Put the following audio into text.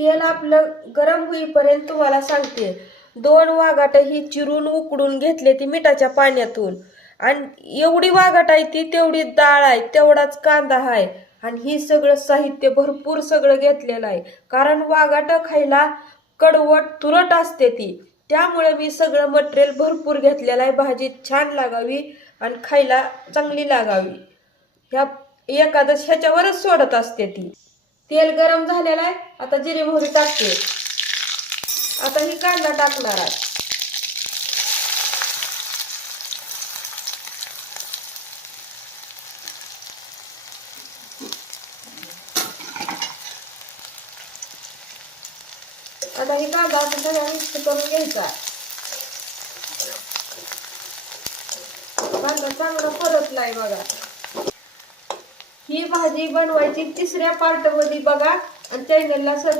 तेल आपलं गरम होईपर्यंत तुम्हाला सांगते, 2 वाघाट ही चिरून उकडून घेतले ती मिठाच्या पाण्यातून. आणि एवढी वाघाट आहे ती, तेवढी डाळ आहे, तेवढाच कांदा आहे. आणि ही सगळं साहित्य भरपूर सगळं घेतलेलं आहे. कारण वाघाट खायला कडवट तुरट असते ती. त्यामुळे मी सगळं मटेरियल भरपूर घेतलेलं आहे. भाजी छान लागावी आणि खायला चांगली लागावी. ह्या एकादश ह्याच्यावरच सोडत असते ती. तेल गरम झालेलं आहे. आता जिरे मोहरी टाकते. आता ही कांदा टाकणार आहे. आता ही कांदा असं सगळं मिक्स करून घ्यायचा. कांदा चांगला परतलाय बघा. ही भाजी बनवायची 3ऱ्या पार्ट मध्ये बघा आणि चॅनलला